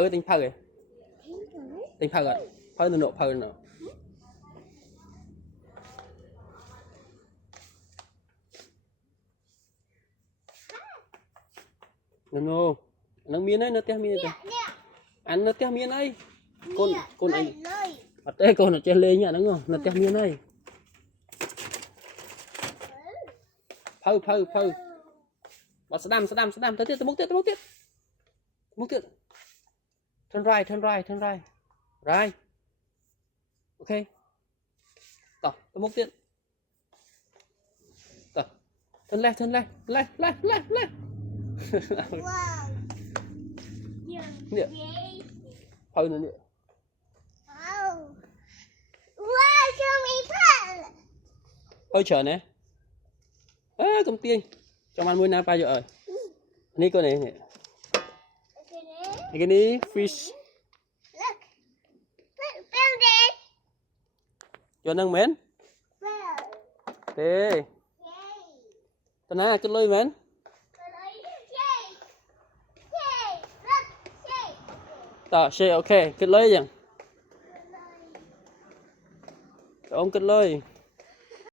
phơi tính phơi tính phơi rồi phơi nó nổ phơi nó nó nó miếng đấy nó té miếng này ăn nó té miếng ấy con anh ở đây con nó trên lên nhá nó té miếng ấy phơi bảo sẽ đam tới tiếp tới múc tiếp turn right right ok tỏ tôi múc tiếp tỏ turn left Wow. nè phơi nữa nè Wow. Wow, show me pal. phơi chờ nè công tiên trong ăn muối na ba giờ rồi ní con này cái ní fish Look. Found it. cho nâng mến Wow. thế Yay. tao na cái lôi mến Yay. Yay. Look. Yay. tao xe ok cái lôi chẳng ông cái lôi